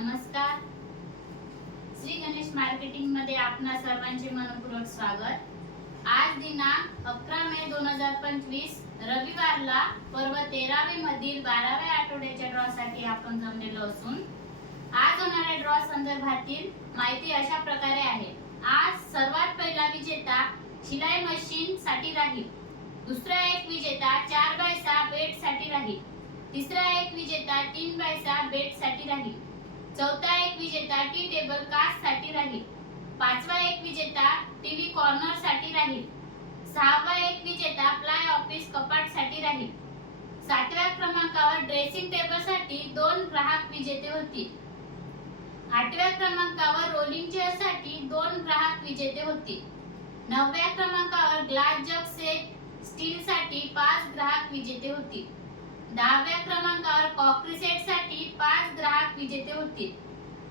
नमस्कार. श्री गणेश मार्केटिंगमध्ये आपणा सर्वांचे मनपूर्वक स्वागत. आज दिनांक अकरा मे दोन हजार पंचवीस रविवारला पर्व तेरावे मधील बाराव्या आठवड्याच्या ड्रॉ साठी आपण जमलेलो असून आज होणाऱ्या ड्रॉ संदर्भातील माहिती अशा प्रकारे आहे. आज सर्वात पहिला विजेता शिलाई मशीन साठी राहील. दुसरा एक विजेता चार बाय सहा बेडसाठी राहील. तिसरा एक विजेता तीन बाय सहा बेडसाठी राहील. चौथा एक विजेता टी टेबल कास्टसाठी राहील. पाचवा एक विजेता टीव्ही कॉर्नरसाठी राहील. सहावा एक विजेता प्लाय ऑफिस कपाटसाठी राहील. सातव्या क्रमांकावर ड्रेसिंग टेबलसाठी दोन ग्राहक विजेते होतील. आठव्या क्रमांकावर रोलिंग चेअरसाठी दोन ग्राहक विजेते होतील. नवव्या क्रमांकावर ग्लास जग सेट स्टील साठी पाच ग्राहक विजेते होतील. दहाव्या क्रमांकावर कॉक्रिसेटसाठी पाच ग्राहक विजेते होतील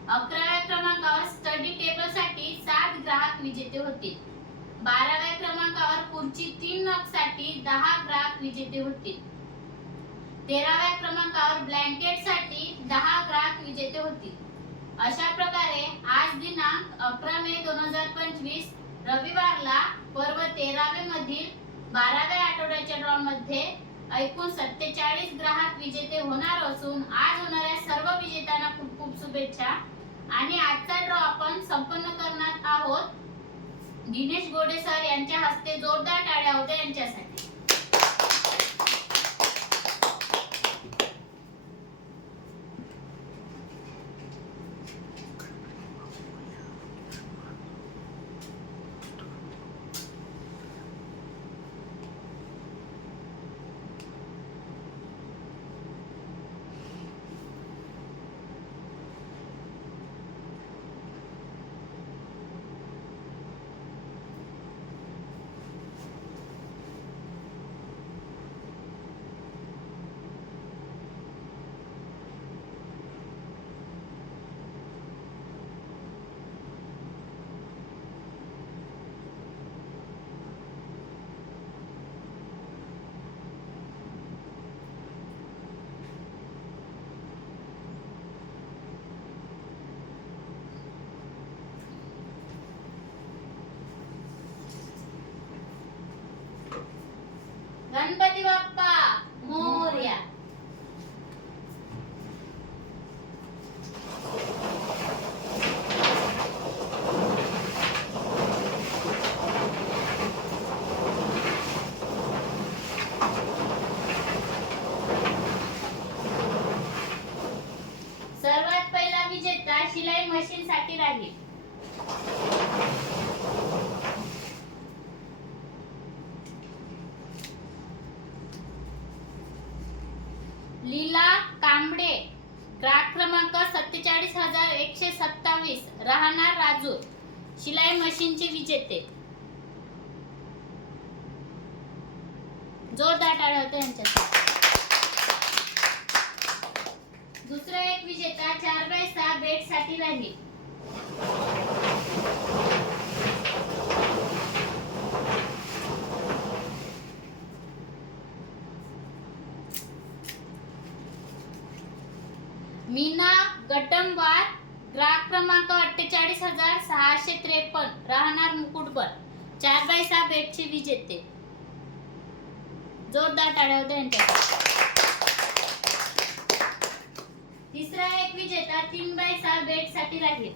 अकराव्या क्रमांकावर स्टडी टेबलसाठी सात ग्राहक विजेते होतील बाराव्या क्रमांकावर खुर्ची तीन नगसाठी दहा ग्राहक विजेते होतील तेराव्या क्रमांकावर ब्लँकेटसाठी दहा ग्राहक विजेते होतील अशा प्रकारे आज दिनांक अकरा मे दोन हजार पंचवीस रविवारला पर्व तेरावे मधील बाराव्या आठवड्याच्या ड्रॉ मध्ये एकूण सत्तेचाळीस ग्राहक विजेते होणार असून आज होणाऱ्या सर्व विजेत्यांना खूप खूप शुभेच्छा. आणि आजचा ड्रॉ आपण संपन्न करणार आहोत. दिनेश गोडे सर यांच्या हस्ते जोरदार टाळ्या होत्या यांच्यासाठी गणपती बाप्पा मोरया सर्वात पहिला विजेता शिलाई मशीन साठी राहील लीला कांबडे ग्राहक क्रमांक सत्तेचाळीस हजार एकशे सत्तावीस राहणार राजूर. शिलाई मशीनचे विजेते जोरदार टाळ्या होत्या यांच्यासाठी दुसरा एक विजेता चार बाय सहा बेडसाठी राहील मीना गटमवार ग्राहक क्रमांक अठ्ठेचाळीस हजार सहाशे त्रेपन्न राहणार मुकुटबन चार बाय विजेते जोरदार टाळ्या होत्या यांच्यासाठी तिसरा एक विजेता तीन बाय सहा बेटसाठी राहील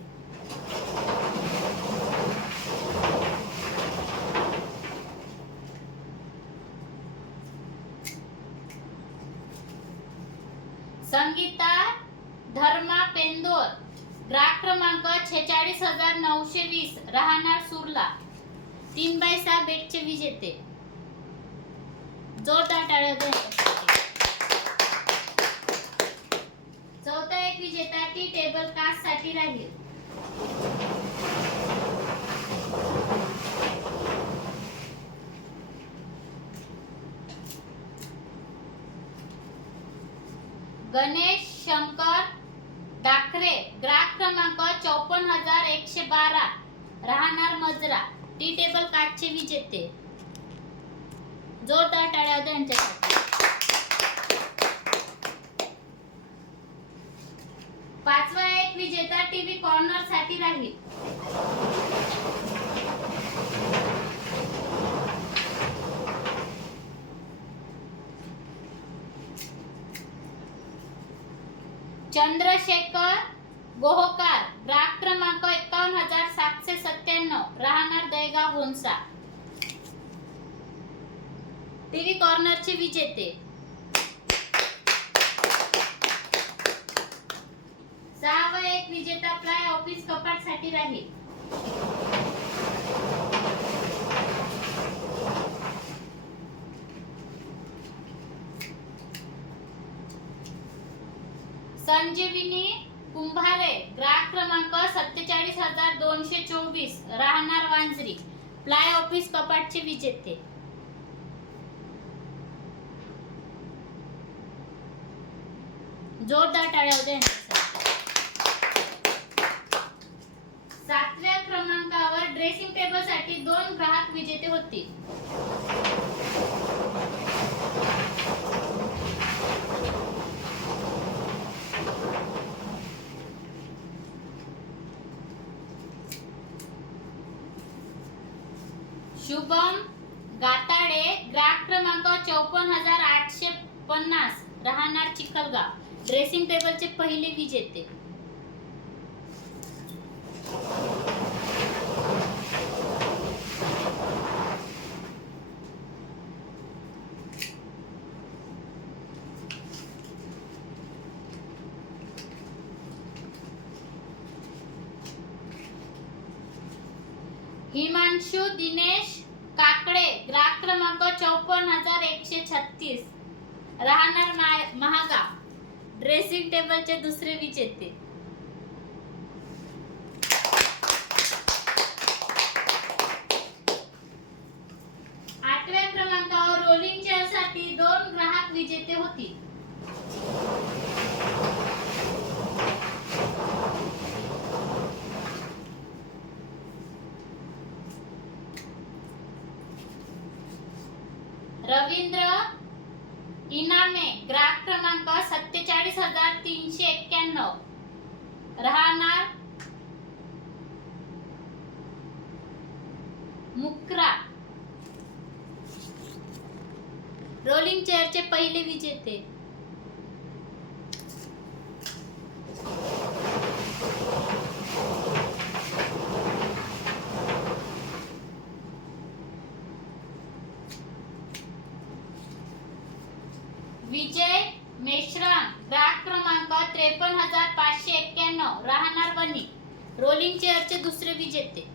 संगीता धर्मा पेंदोर. ग्राहक क्रमांक छेचाळीस हजार नऊशे वीस. राहणार सुरला. तीन बाय सहा बेडचे विजेते जोरदार टाळ्या चौथा एक विजेता टी टेबल कास्टसाठी राहील. गणेश शंकर डाकरे ग्राहक क्रमांक चौपन्न हजार एकशे बारा. राहणार मजरा. टी टेबल काचचे विजेते जोरदार टाळ्या होत्या यांच्यासाठी. पाचवा एक विजेता टीव्ही कॉर्नरसाठी राहील. चंद्रशेखर गोहकार. राहणार टीव्ही कॉर्नरचे विजेते. सहा व एक विजेता प्लाय ऑफिस कपाटसाठी राहील. संजीविनी कुंभारे ग्राहक क्रमांक सत्तेचाळीस हजार दोनशे चोवीस राहणार वांजरी. प्लाय ऑफिस कपाटचे विजेते. जोरदार टाळ्या होत्या सातव्या क्रमांकावर ड्रेसिंग टेबलसाठी दोन ग्राहक विजेते होतील. शुभम गाताडे ग्राहक क्रमांक चौपन्न हजार आठशे पन्नास. राहणार चिखलगाव. ड्रेसिंग टेबलचे पहिले विजेते हिमांशु दिनेश काकडे ग्राहक क्रमांक चौपन्न हजार एकशे छत्तीस राहणार मा- महागाव ड्रेसिंग टेबलचे दुसरे विजेते आठव्या क्रमांकावर रोलिंग चेअरसाठी दोन ग्राहक विजेते होतील रवींद्र इनामे ग्राहक क्रमांक तीनशे एक्क्याण्णव राहणार मुक्रा रोलिंग चेअरचे पहिले विजेते विजय मेश्राम ग्राहक क्रमांक त्रेपन्न हजार पाचशे एक्क्याण्णव राहणार वनी रोलिंग चेअरचे दुसरे विजेते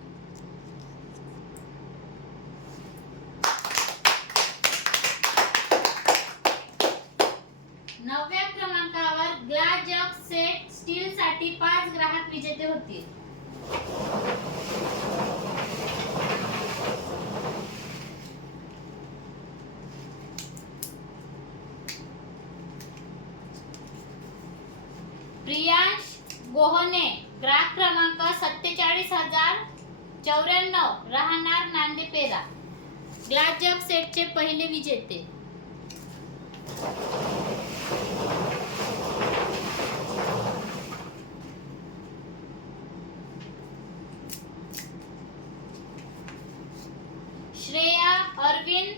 नवव्या क्रमांकावर ग्लास जग सेट स्टील साठी पाच ग्राहक विजेते होतील प्रियांश गोहने ग्राहक क्रमांक सत्तेचाळीस हजार चौऱ्याण्णव राहणार नांदेपेरा. ग्लास जग सेटचे पहिले विजेते. श्रेया अरविंद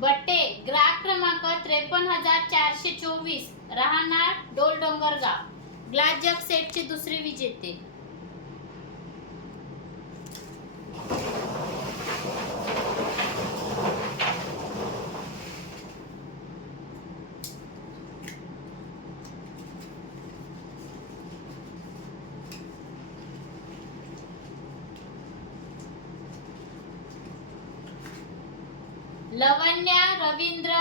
बट्टे ग्राहक क्रमांक त्रेपन्न हजार चारशे चोवीस राहणार डोलडोंगरगाव. ग्लास जग सेटचे दुसरे विजेते. लवण्या रवींद्र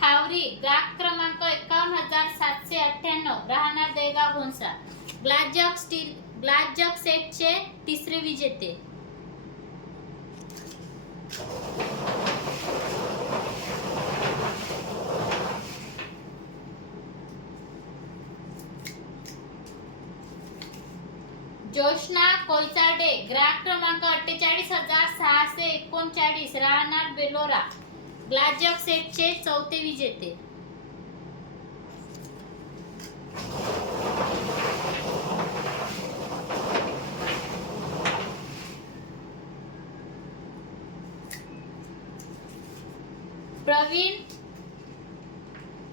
ठावरी ग्राहक क्रमांक एकावन्न हजार सातशे अठ्ठ्याण्णव राहणार Degaon Bhonsa glass jug steel glass jug सेटचे तिसरे विजेते. ग्राहक क्रमांक अठ्ठेचाळीस हजार सहाशे एकोणचाळीस. राहणार बेलोरा. ग्लाजक सेटचे चौथे विजेते. प्रवीण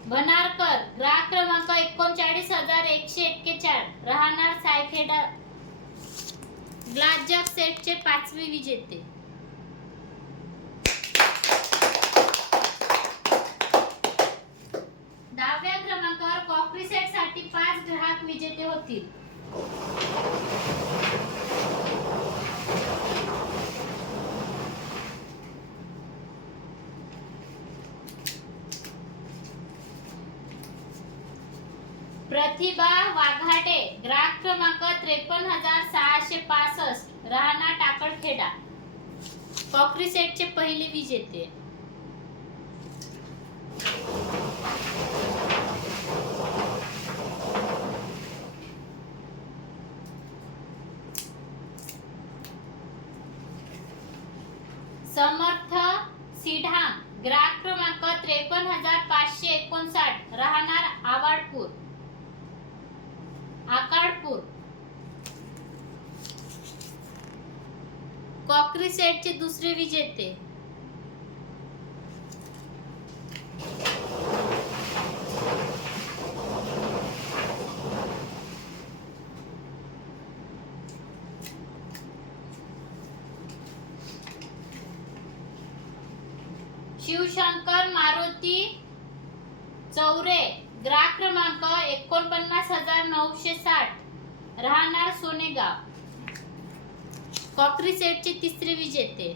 भनारकर ग्राहक क्रमांक एकोणचाळीस हजार एकशे एक्केचाळ राहणार सायखेडा ग्लास जग सेटचे पाचवे विजेते. दहाव्या क्रमांकावर कॉफी सेटसाठी पाच ग्राहक विजेते होतील. प्रतिभा वाघाटे ग्राहक क्रमांक त्रेपन्न हजार सहाशे पासष्ट राहणार टाकळखेडा. कॉक्रीसेटचे पहिले विजेते समर्थ सिढाम ग्राहक क्रमांक त्रेपन्न हजार पाचशे एकोणसाठ राहणार आवाडपूर आकाडपूर कॉकरी सेटचे दुसरे विजेते. शिवशंकर मारुती चौरे ग्राहक क्रमांक एकोणपन्नास हजार नऊशे साठ. राहणार सोनेगाव. कॉकरी सेटचे तिसरे विजेते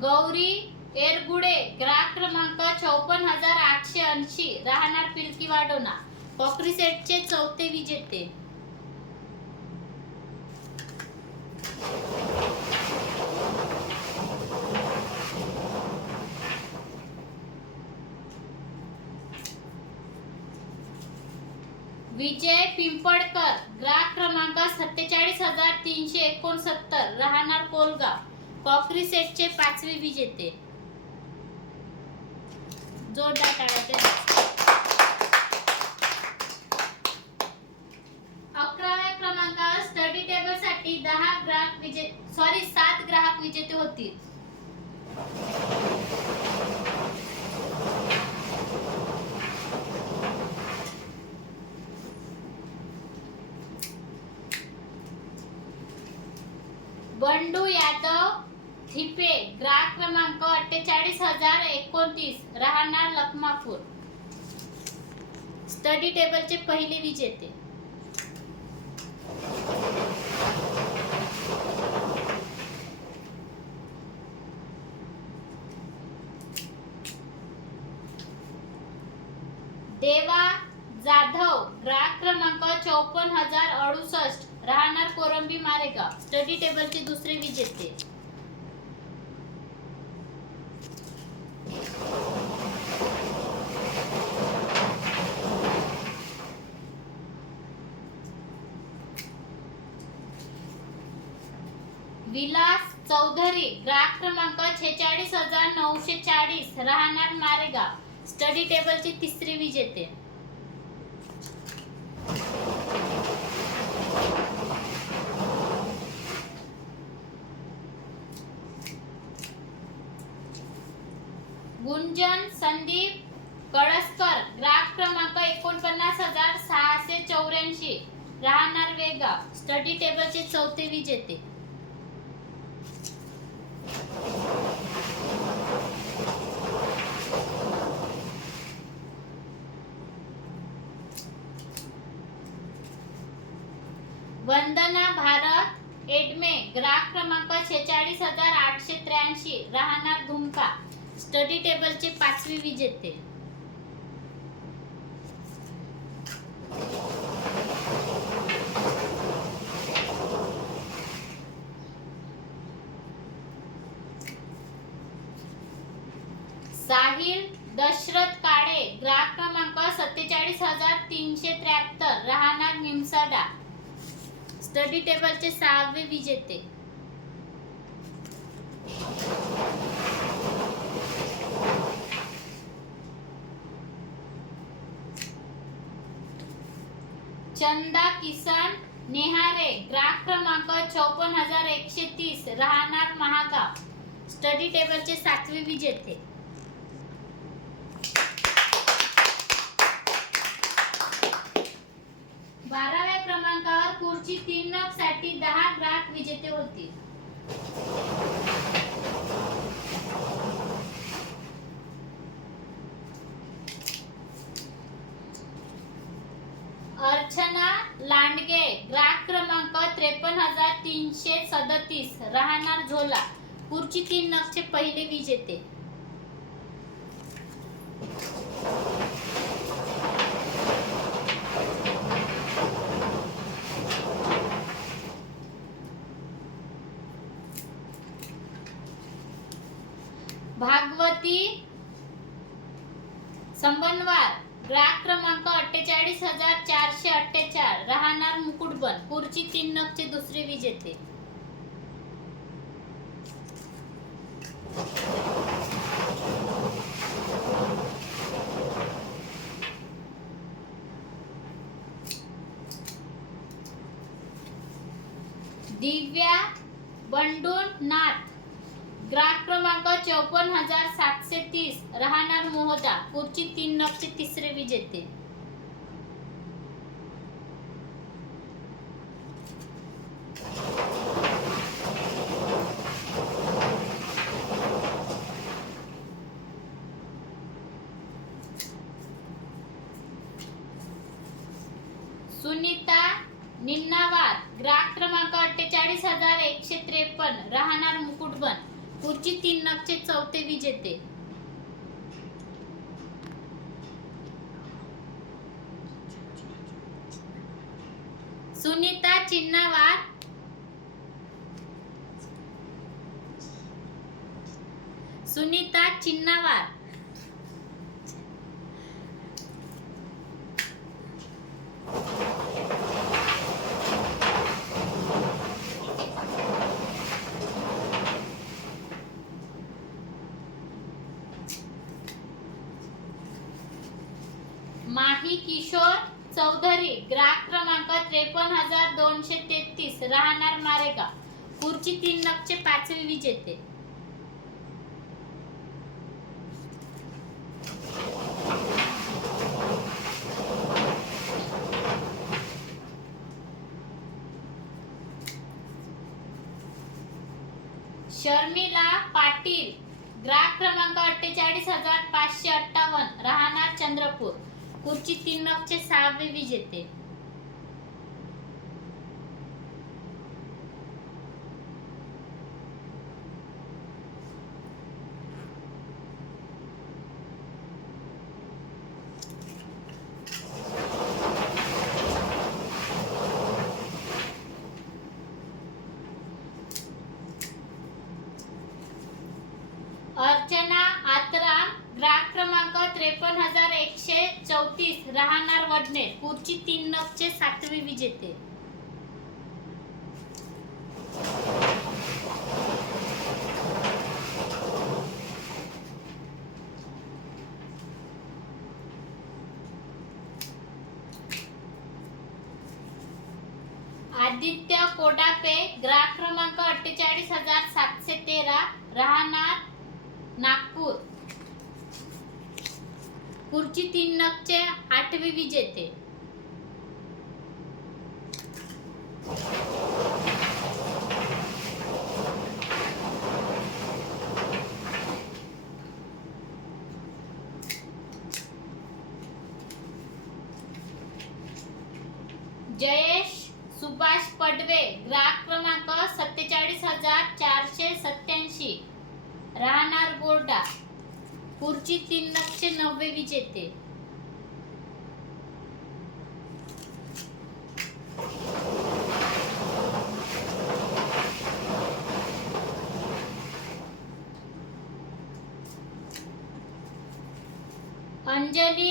गौरी एरगुडे ग्राहक क्रमांक चौपन्न हजार आठशे ऐंशी. राहणार पिलकी वाडोना कॉकरी सेटचे चौथे विजेते पिंपळकर ग्राहक क्रमांक सत्तेचाळीस हजार तीनशे एकोणसत्तर राहणार कोलगाव. कॉकरी सेटचे पाचवे विजेते. जोरदार अकराव्या क्रमांकावर स्टडी टेबलसाठी दहा ग्राहक विजे सॉरी सात ग्राहक विजेते होतील. बंडू यादव थिपे ग्राहक क्रमांक अठ्ठेचाळीस हजार एकोणतीस राहणार लखमापूर. स्टडी टेबलचे पहिले विजेते. देवा जाधव ग्राहक क्रमांक चौपन्न हजार अडुसष्ट राहणार कोरंबी मारेगाव स्टडी टेबलचे दुसरे विजेते विलास चौधरी ग्राहक क्रमांक छेचाळीस हजार नऊशे चाळीस. राहणार मारेगाव. स्टडी टेबलचे तिसरे विजेते गुंजन संदीप कळसकर ग्राहक क्रमांक एकोणपन्नास हजार सहाशे चौऱ्याऐंशी. राहणार वेगाव स्टडी टेबलचे चौथे विजेते वंदना भारत एडमे ग्राहक क्रमांक छेचाळीस हजार आठशे त्र्याऐंशी राहणार धुमका स्टडी टेबलचे पाचवी विजेते साहिल दशरथ काळे ग्राहक क्रमांक सत्तेचाळीस हजार तीनशे त्र्याहत्तर राहणार निमसाडा. स्टडी टेबलचे सहावे विजेते चंदा किसन नेहारे ग्राहक क्रमांक चौपन्न हजार एकशे तीस राहणार महागाव. स्टडी टेबलचे सातवे विजेते. बाराव्या क्रमांकावर खुर्ची तीन नगसाठी दहा ग्राहक विजेते होतील. लांडगे ग्राहक क्रमांक त्रेपन्न हजार तीनशे सदतीस राहणार झोला खुर्ची तीन नक्षे पहिले विजेते भागवती संबंधवार ग्राहक क्रमांक अठ्ठेचाळीस हजार चारशे अठ्ठेचाळ राहणार मुकुटबन खुर्ची तीन नगचे दुसरे विजेते दिव्या बंडून नाथ ग्राहक क्रमांक चौपन्न हजार सातशे तीस. राहणार मोहदा. पुढची तीन नक्षी तिसरे विजेते सुनीता निन्नावार ग्राहक क्रमांक अठ्ठेचाळीस हजार एकशे त्रेपन्न राहणार मुकुटबन खुर्ची तीन नगचे चौथे विजेते सुनीता चिन्नावार. सुनीता चिन्नावार माही किशोर चौधरी ग्राहक क्रमांक त्रेपन्न हजार दोनशे तेहतीस राहणार मारेगाव कपचे पाचवे विजेते शर्मिला पाटील ग्राहक क्रमांक अठ्ठेचाळीस हजार पाचशे अठ्ठावन्न राहणार चंद्रपूर. खुर्ची तीन नगचे सहावे विजेते अर्चना आत्राम ग्राहक क्रमांक त्रेपन्न हजार एकशे चौतीस राहणार वडने खुर्ची तीन नगचे सातवे विजेते आदित्य कोडापे ग्राहक क्रमांक अठ्ठेचाळीस हजार सातशे तेरा राहणार नागपूर. खुर्ची तीन नगचे आठवे विजेते जयेश सुभाष पडवे ग्राहक क्रमांक सत्तेचाळीस हजार चारशे सत्याऐंशी राहणार बोर्डा खुर्ची तीन नगचे नववे विजेते. अंजली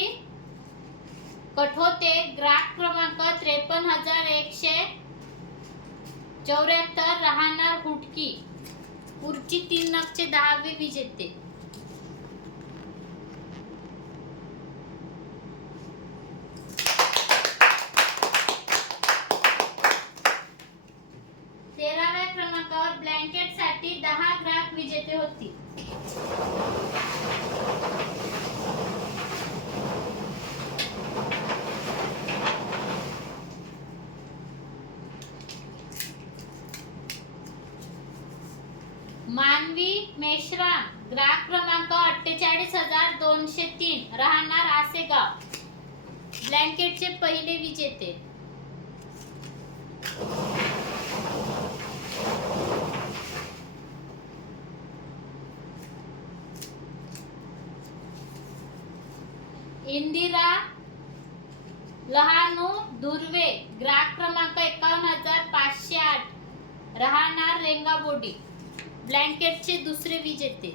कठोते ग्राहक क्रमांक त्रेपन्न हजार एकशे चौऱ्याहत्तर राहणार हुटकी पुढची तीन नक्षे दहावे विजेते. विजेते होती. मानवी मेश्रा ग्राहक क्रमांक अठ्ठेचाळीस हजार दोनशे तीन राहणार आसेगाव. ब्लँकेटचे पहिले विजेते. ब्लँकेटचे दुसरे विजेते.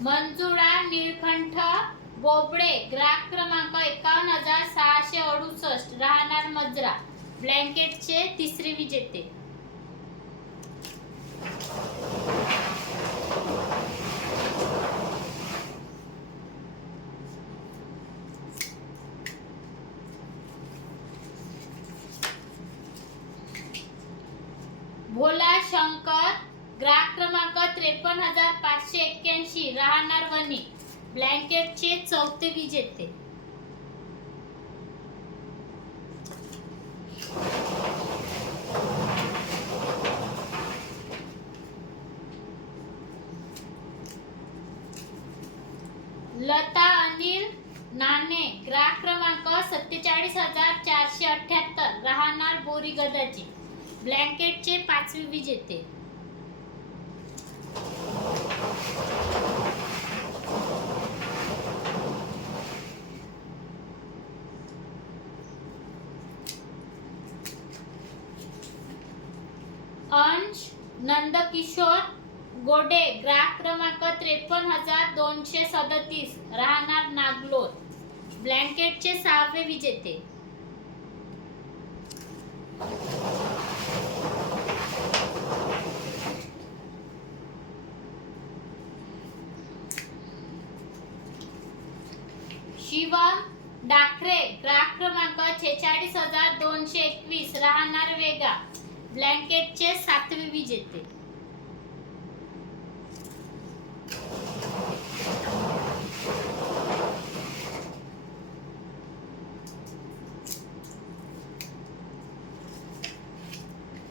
मंजुळा निळकंठ बोबडे ग्राहक क्रमांक एकावन्न हजार सहाशे अडुसष्ट राहणार मजरा. ब्लँकेटचे तिसरे विजेते भोला शंकर ग्राहक क्रमांक त्रेपन्न हजार पाचशे एक्क्याऐंशी राहणार वणी ब्लँकेटचे चौथे विजेते लता अनिल नाणे ग्राहक क्रमांक सत्तेचाळीस हजार चारशे अठ्याहत्तर राहणार बोरी गदाची ब्लँकेटचे पाचवे विजेते. अंश नंदकिशोर गोडे ग्राहक क्रमांक त्रेपन्न हजार दोनशे सदतीस राहणार नागलोर. ब्लँकेटचे सहावे विजेते शिवम डाकरे ग्राहक क्रमांक छेचाळीस हजार दोनशे एकवीस राहणार वेगा. ब्लँकेटचे सातवे विजेते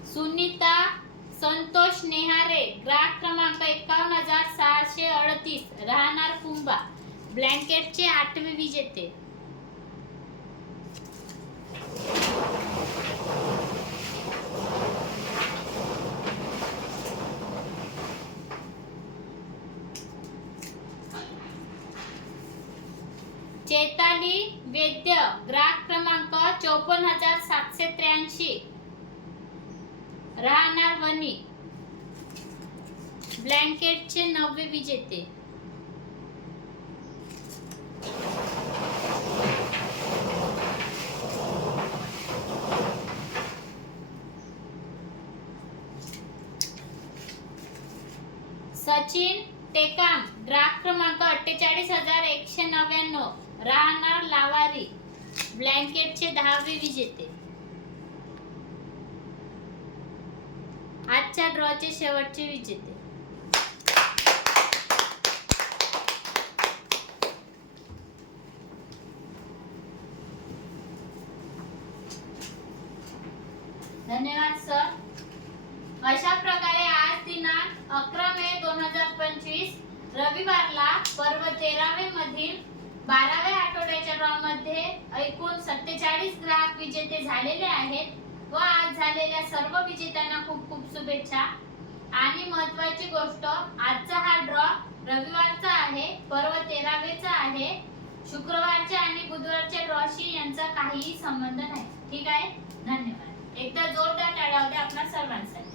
सुनीता संतोष नेहारे ग्राहक क्रमांक एकावन्न हजार सहाशे अडतीस राहणार कुंभा ब्लँकेटचे आठवे विजेते चैताली वैद्य ग्राहक क्रमांक चौपन्न हजार सातशे त्र्याऐंशी. राहणार वनी ब्लँकेटचे नववे विजेते सचिन टेकाम ग्राहक क्रमांक अठ्ठेचाळीस हजार एकशे नव्याण्णव राहणार लावारी ब्लँकेटचे दहावे विजेते आजच्या ड्रॉचे शेवटचे विजेते धन्यवाद सर. अशा प्रकारे आज दिनांक अकरा मे दोन हजार पंचवीस रविवारला पर्व तेरावे मधील बाराव्या आठवड्याच्या ड्रॉ मध्ये एकूण सत्तेचाळीस ग्राहक विजेते झालेले आहेत व आज झालेल्या सर्व विजेत्यांना खूप खूप शुभेच्छा. आणि महत्वाची गोष्ट आजचा हा ड्रॉ रविवारचा आहे पर्व तेरावेचा आहे. शुक्रवारच्या आणि बुधवारच्या ड्रॉशी यांचा काहीही संबंध नाही. ठीक आहे? धन्यवाद. एकदा जोरदार टाळ्या होत्या आपल्या सर्वांसाठी.